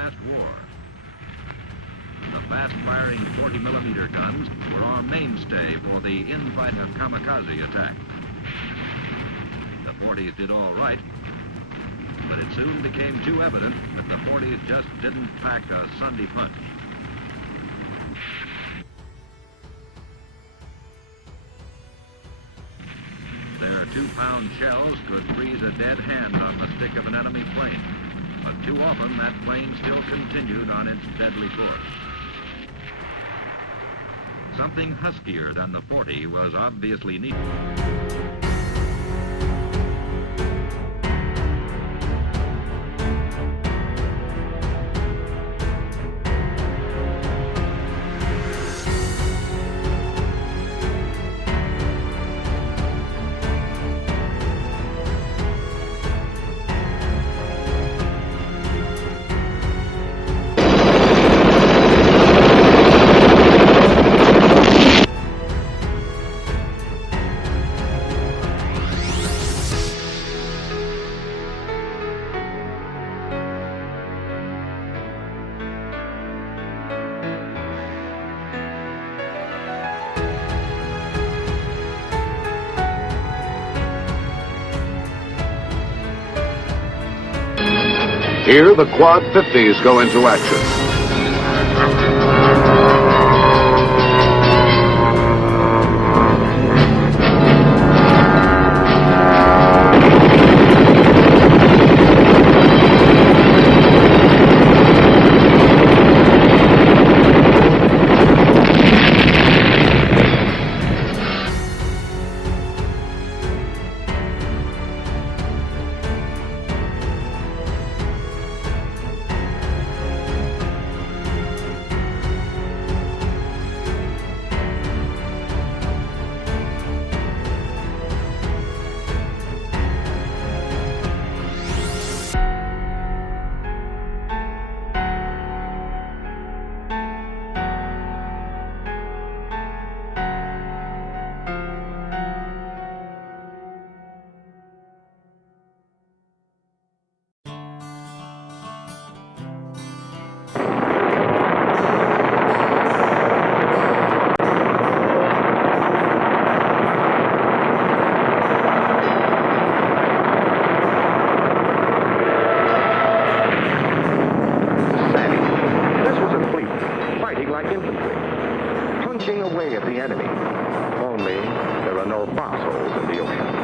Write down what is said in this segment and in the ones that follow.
last war. The fast-firing 40-millimeter guns were our mainstay for the in-fight of kamikaze attack. The 40s did all right, but it soon became too evident that the 40s just didn't pack a Sunday punch. Their 2-pound shells could freeze a dead hand on the stick of an enemy plane, but too often that plane still continued on its deadly course. Something huskier than the 40 was obviously needed. Here, the Quad 50s go into action. Away at the enemy. Only there are no foxholes in the ocean.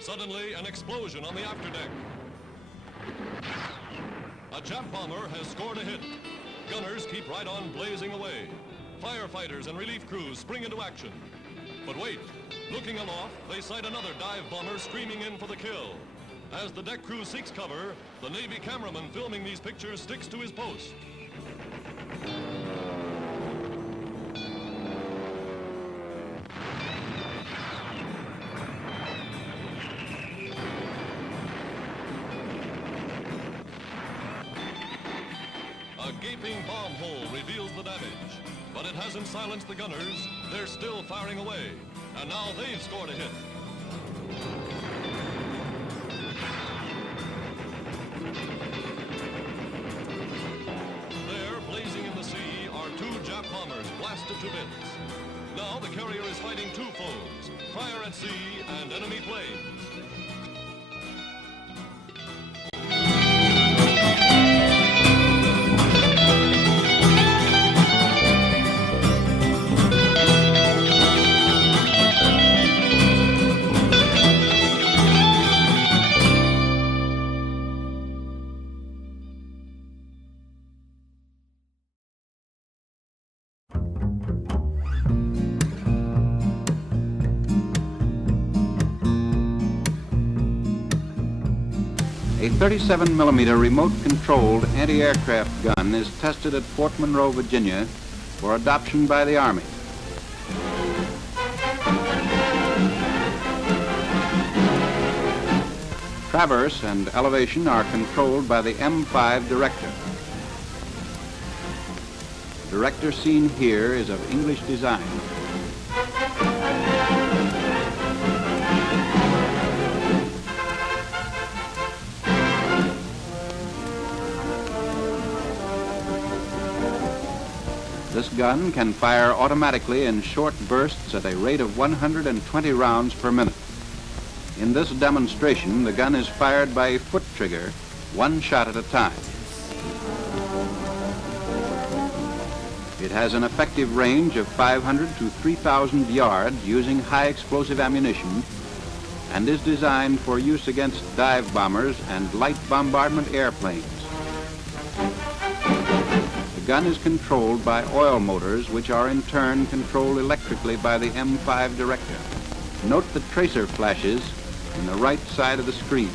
Suddenly, an explosion on the afterdeck. A Jap bomber has scored a hit. Gunners keep right on blazing away. Firefighters and relief crews spring into action. But wait, looking aloft, they sight another dive bomber streaming in for the kill. As the deck crew seeks cover, the Navy cameraman filming these pictures sticks to his post. gaping bomb hole reveals the damage. But it hasn't silenced the gunners. They're still firing away. And now they've scored a hit. There, blazing in the sea, are two Jap bombers blasted to bits. Now the carrier is fighting two foes, fire at sea and enemy planes. A 37mm remote-controlled anti-aircraft gun is tested at Fort Monroe, Virginia, for adoption by the Army. Traverse and elevation are controlled by the M5 director. The director seen here is of English design. This gun can fire automatically in short bursts at a rate of 120 rounds per minute. In this demonstration, the gun is fired by a foot trigger, one shot at a time. It has an effective range of 500 to 3,000 yards using high explosive ammunition and is designed for use against dive bombers and light bombardment airplanes. The gun is controlled by oil motors, which are in turn controlled electrically by the M5 director. Note the tracer flashes in the right side of the screen.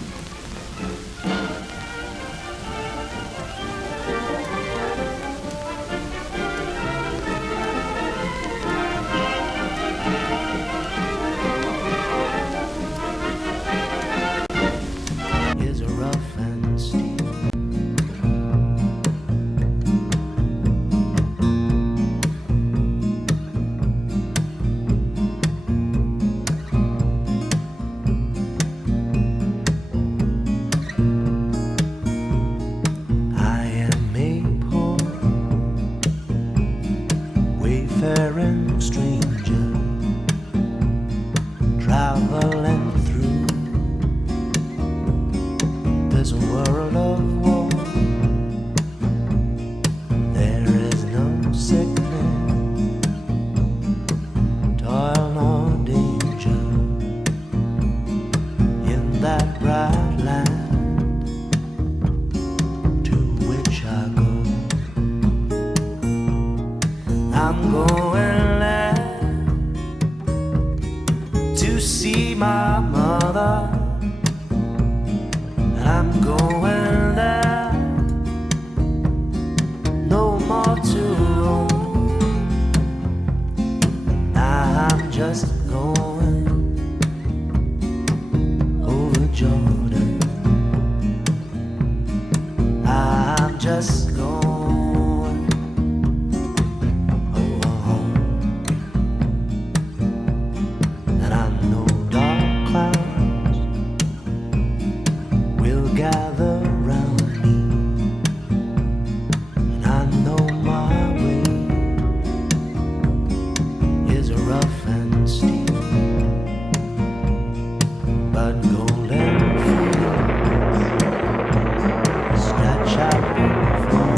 Scratch out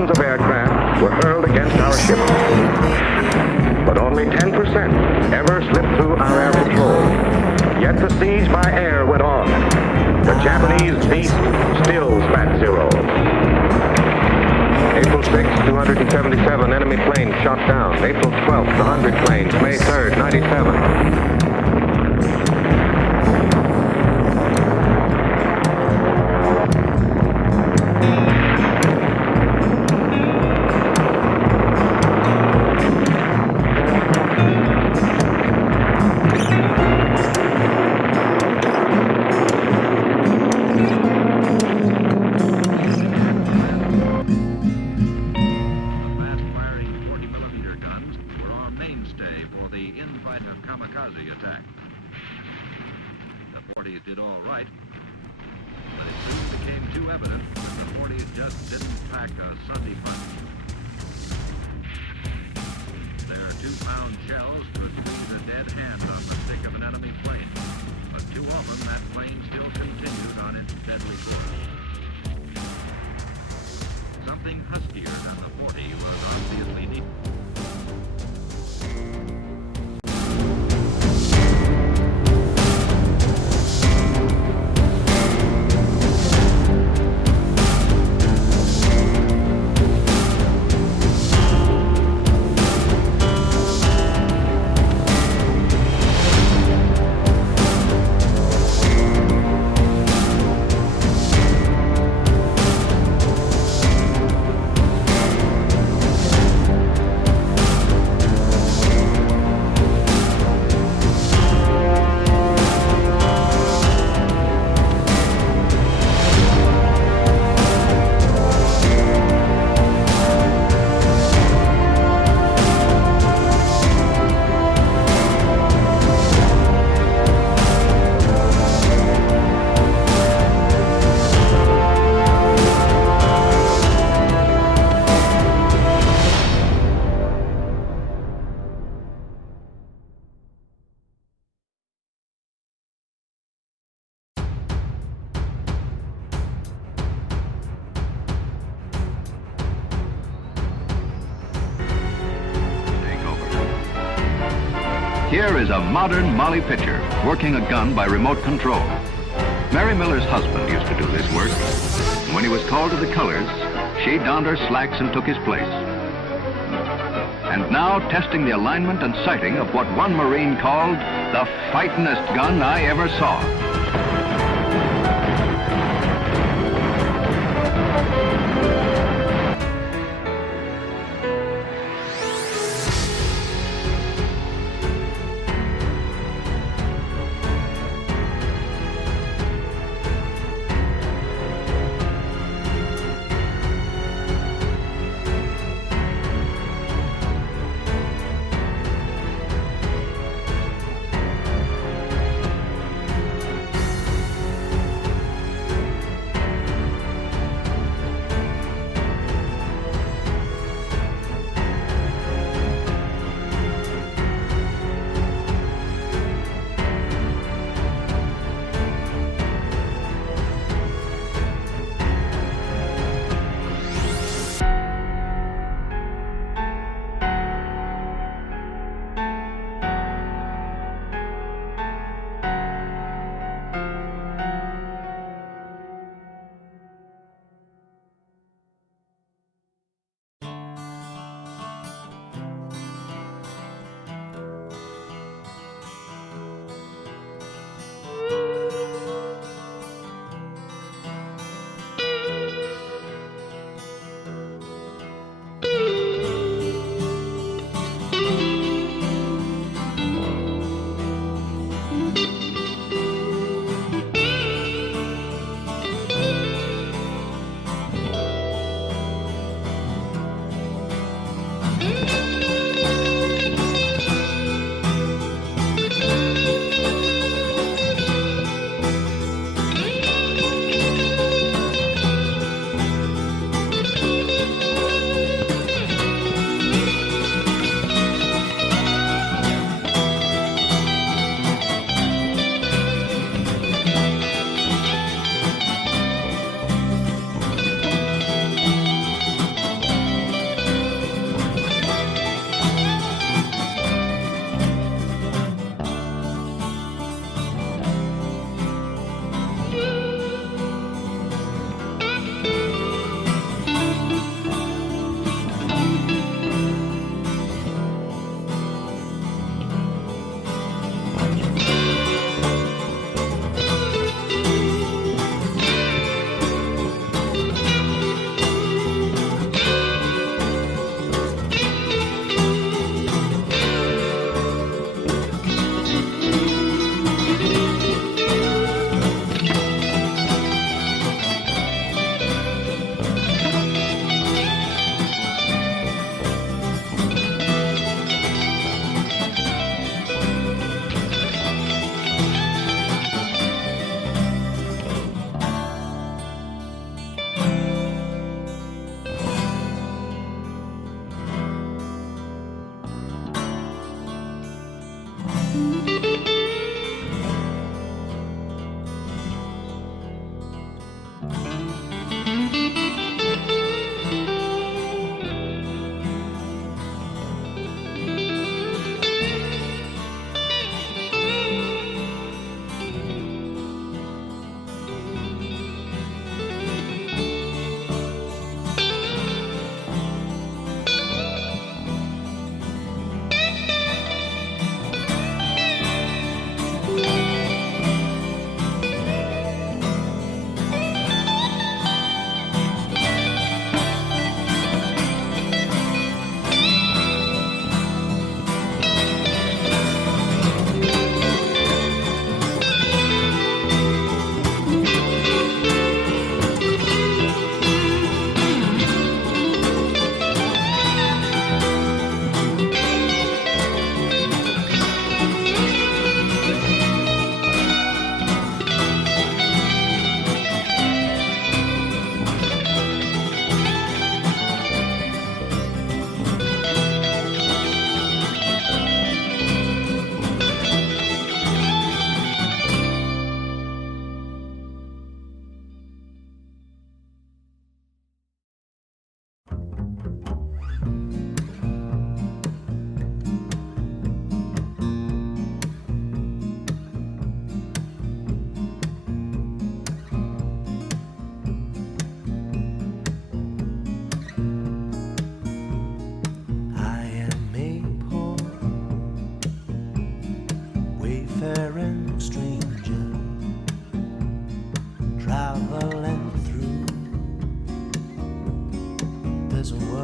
thousands of aircraft were hurled against our ships. But only 10% ever slipped through our air patrol. Yet the siege by air went on. The Japanese beast still spat zero. April 6th, 277 enemy planes shot down. April 12th, 100 planes. May 3rd, 97. Did all right, but it soon became too evident that the 40s just didn't pack a Sunday punch. Their 2-pound shells could squeeze a dead hand on the stick of an enemy plane, but too often that plane still continued on its deadly course. Something huskier than the 40 was obviously needed. Here is a modern Molly pitcher working a gun by remote control. Mary Miller's husband used to do this work. When he was called to the colors, she donned her slacks and took his place. And now testing the alignment and sighting of what one Marine called the fightin'est gun I ever saw.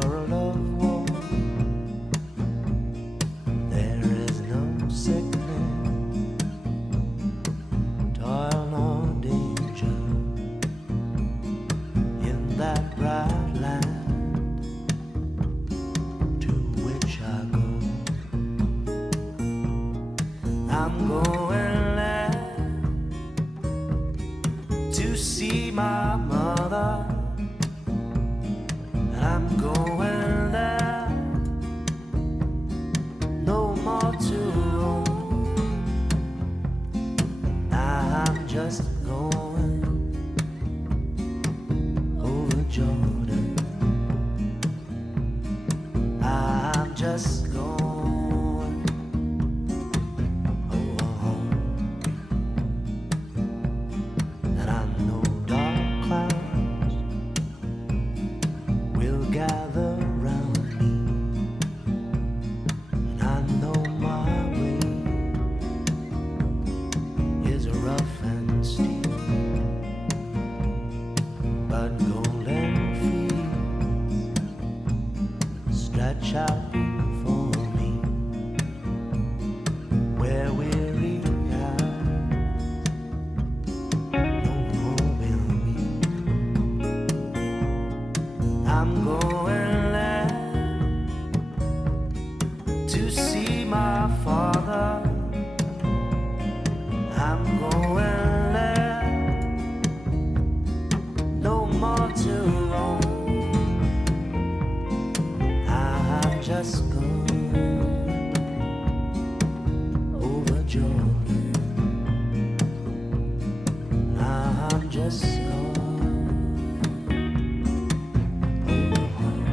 world of war, there is no sickness, toil nor danger in that bright land to which I go. I'm going there to see my mother. I'm going there, no more to roam. I'm just going over Jordan. I'm just going over home. And I know dark clouds will gather round me, and I know my way is rough and steep, but golden fields stretch out before me, where weary eyes no more will meet. I'm going there to see my father. I'm going there, no more to roam. I'm just going over Jordan. I'm just going over home.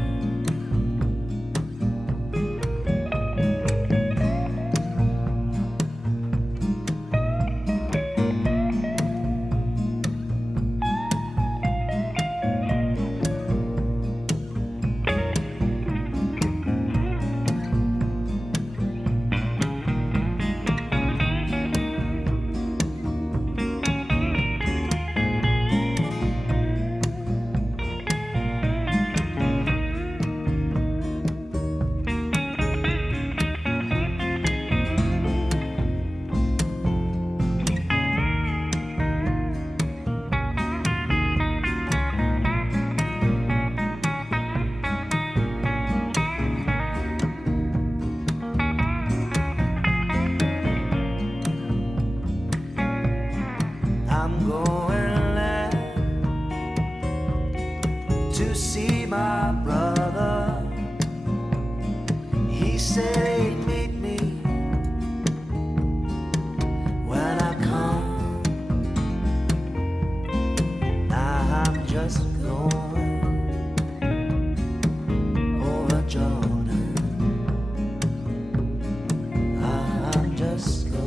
I'm going there to see my brother. He said he'd meet me when I come. Now I'm just going over Jordan. I'm just going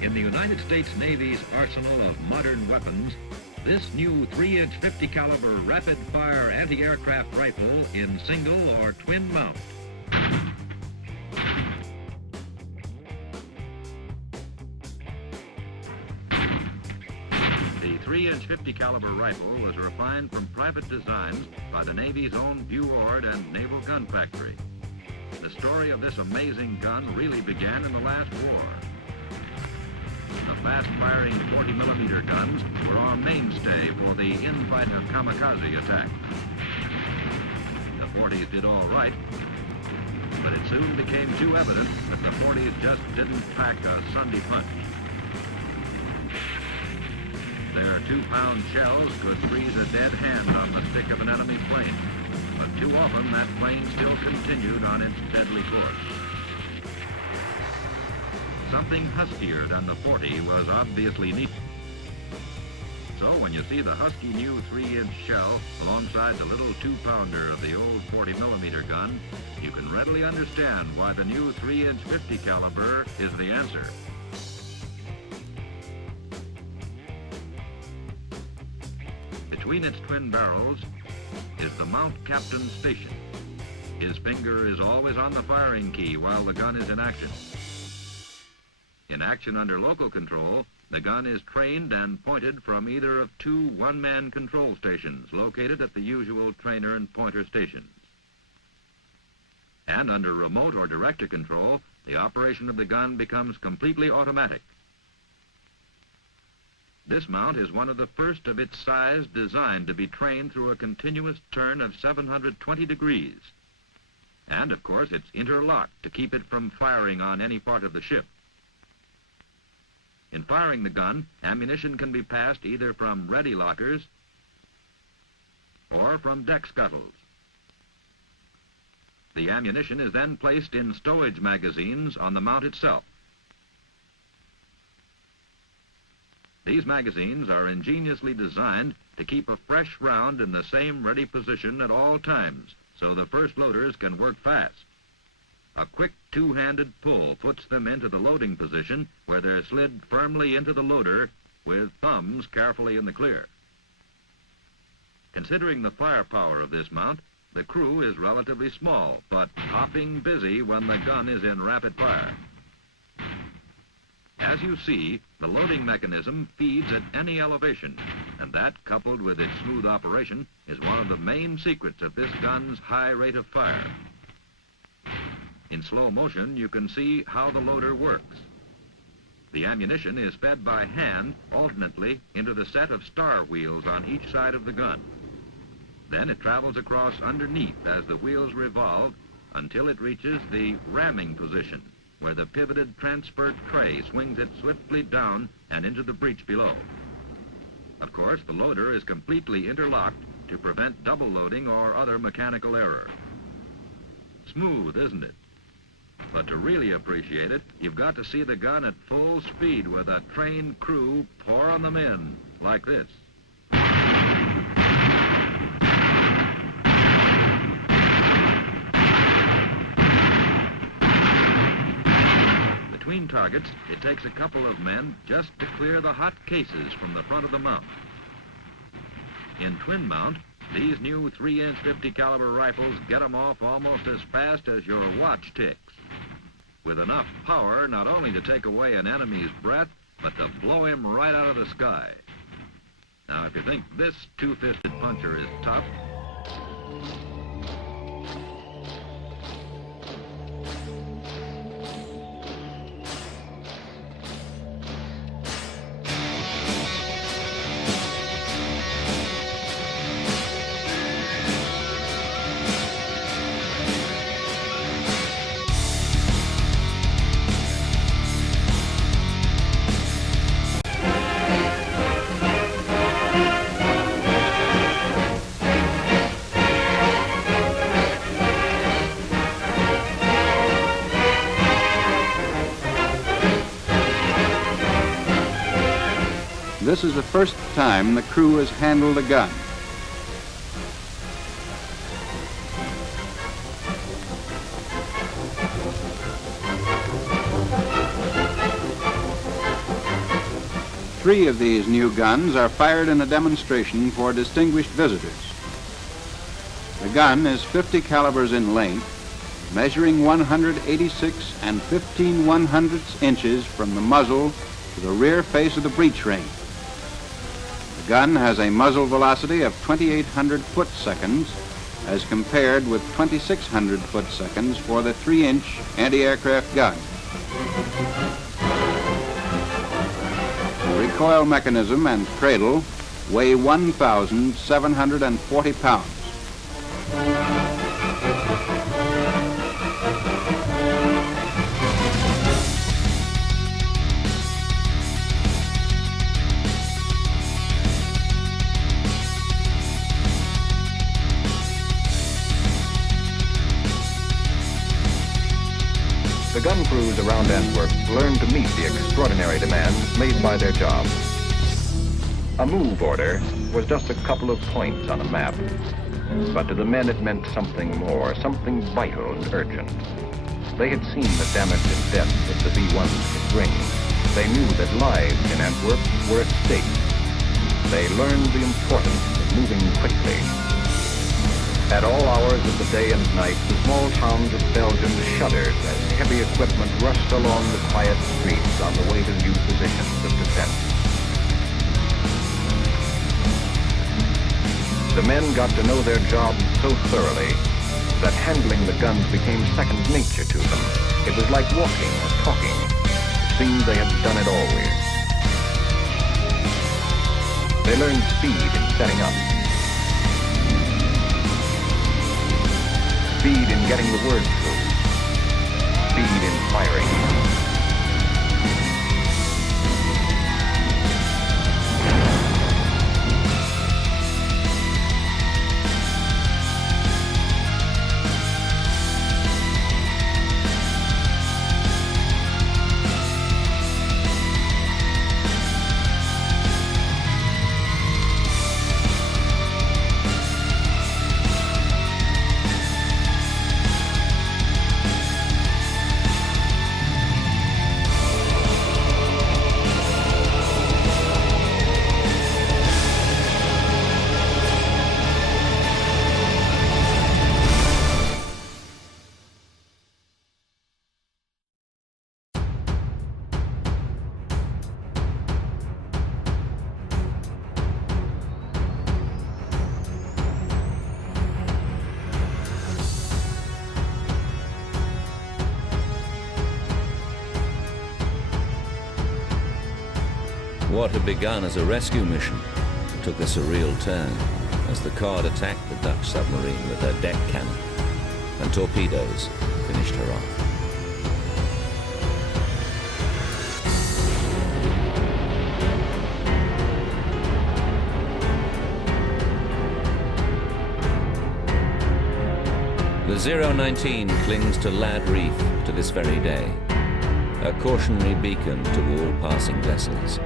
In the United States Navy's arsenal of modern weapons, this new 3-inch 50 caliber rapid-fire anti-aircraft rifle in single or twin mount. The 3-inch 50 caliber rifle was refined from private designs by the Navy's own Buord and Naval Gun Factory. The story of this amazing gun really began in the last war. The fast-firing 40mm guns were our mainstay for the in-fight of kamikaze attack. The 40s did all right, but it soon became too evident that the 40s just didn't pack a Sunday punch. Their 2-pound shells could freeze a dead hand on the stick of an enemy plane, but too often that plane still continued on its deadly course. Something huskier than the 40 was obviously needed. So when you see the husky new 3-inch shell alongside the little 2-pounder of the old 40mm gun, you can readily understand why the new 3-inch 50 caliber is the answer. Between its twin barrels is the mount captain's station. His finger is always on the firing key while the gun is in action. In action under local control, the gun is trained and pointed from either of 2 one-man control stations located at the usual trainer and pointer stations. And under remote or director control, the operation of the gun becomes completely automatic. This mount is one of the first of its size designed to be trained through a continuous turn of 720 degrees. And, of course, it's interlocked to keep it from firing on any part of the ship. In firing the gun, ammunition can be passed either from ready lockers or from deck scuttles. The ammunition is then placed in stowage magazines on the mount itself. These magazines are ingeniously designed to keep a fresh round in the same ready position at all times, so the first loaders can work fast. A quick 2-handed pull puts them into the loading position where they're slid firmly into the loader with thumbs carefully in the clear. Considering the firepower of this mount, the crew is relatively small, but hopping busy when the gun is in rapid fire. As you see, the loading mechanism feeds at any elevation, and that, coupled with its smooth operation, is one of the main secrets of this gun's high rate of fire. In slow motion, you can see how the loader works. The ammunition is fed by hand alternately into the set of star wheels on each side of the gun. Then it travels across underneath as the wheels revolve until it reaches the ramming position, where the pivoted transfer tray swings it swiftly down and into the breech below. Of course, the loader is completely interlocked to prevent double loading or other mechanical error. Smooth, isn't it? But to really appreciate it, you've got to see the gun at full speed with a trained crew pouring them in, like this. Between targets, it takes a couple of men just to clear the hot cases from the front of the mount. In twin mount, these new 3-inch 50 caliber rifles get them off almost as fast as your watch ticks, with enough power not only to take away an enemy's breath, but to blow him right out of the sky. Now, if you think this two-fisted puncher is tough, this is the first time the crew has handled a gun. Three of these new guns are fired in a demonstration for distinguished visitors. The gun is 50 calibers in length, measuring 186 15/100 inches from the muzzle to the rear face of the breech ring. The gun has a muzzle velocity of 2,800 foot-seconds as compared with 2,600 foot-seconds for the 3-inch anti-aircraft gun. The recoil mechanism and cradle weigh 1,740 pounds. The gun crews around Antwerp learned to meet the extraordinary demands made by their job. A move order was just a couple of points on a map, but to the men it meant something more, something vital and urgent. They had seen the damage and death that the B-1s could bring. They knew that lives in Antwerp were at stake. They learned the importance of moving quickly. At all hours of the day and night, the small towns of Belgium shuddered as heavy equipment rushed along the quiet streets on the way to new positions of defense. The men got to know their jobs so thoroughly that handling the guns became second nature to them. It was like walking or talking. It seemed they had done it always. They learned speed in setting up, speed in getting the word through, speed in firing. What had begun as a rescue mission took a surreal turn as the Card attacked the Dutch submarine with her deck cannon, and torpedoes finished her off. The 019 clings to Lad Reef to this very day, a cautionary beacon to all passing vessels.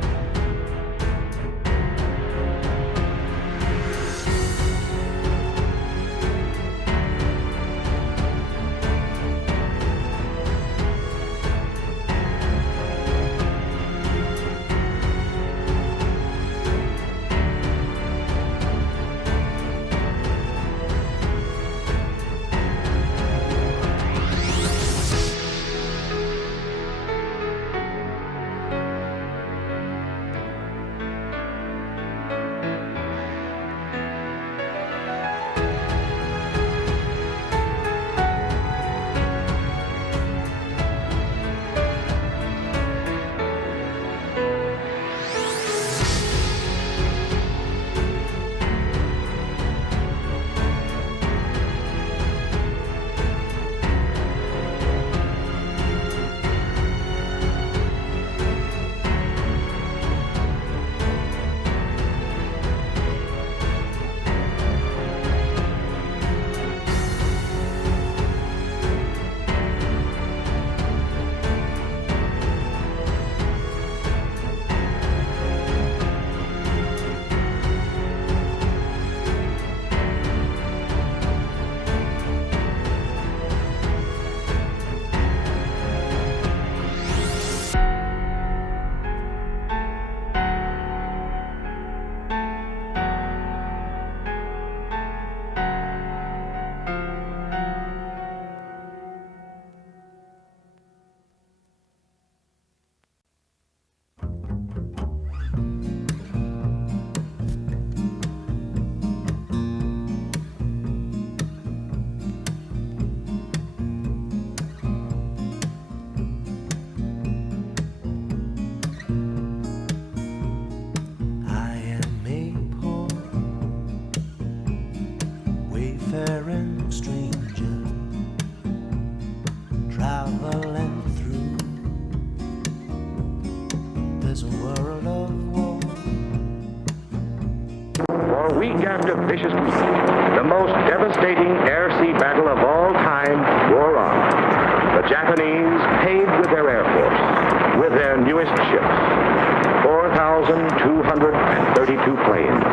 harshest week, the most devastating air-sea battle of all time wore on. The Japanese paid with their Air Force, with their newest ships, 4,232 planes.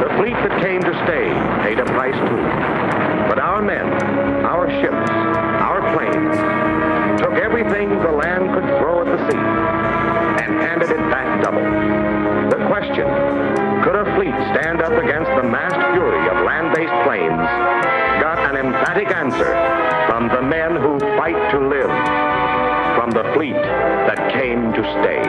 The fleet that came to stay paid a price too. But our men, our ships, our planes, took everything the land could throw at the sea and handed it back double. The question, could a fleet stand up against the massed fury of land-based planes, got an emphatic answer from the men who fight to live, from the fleet that came to stay.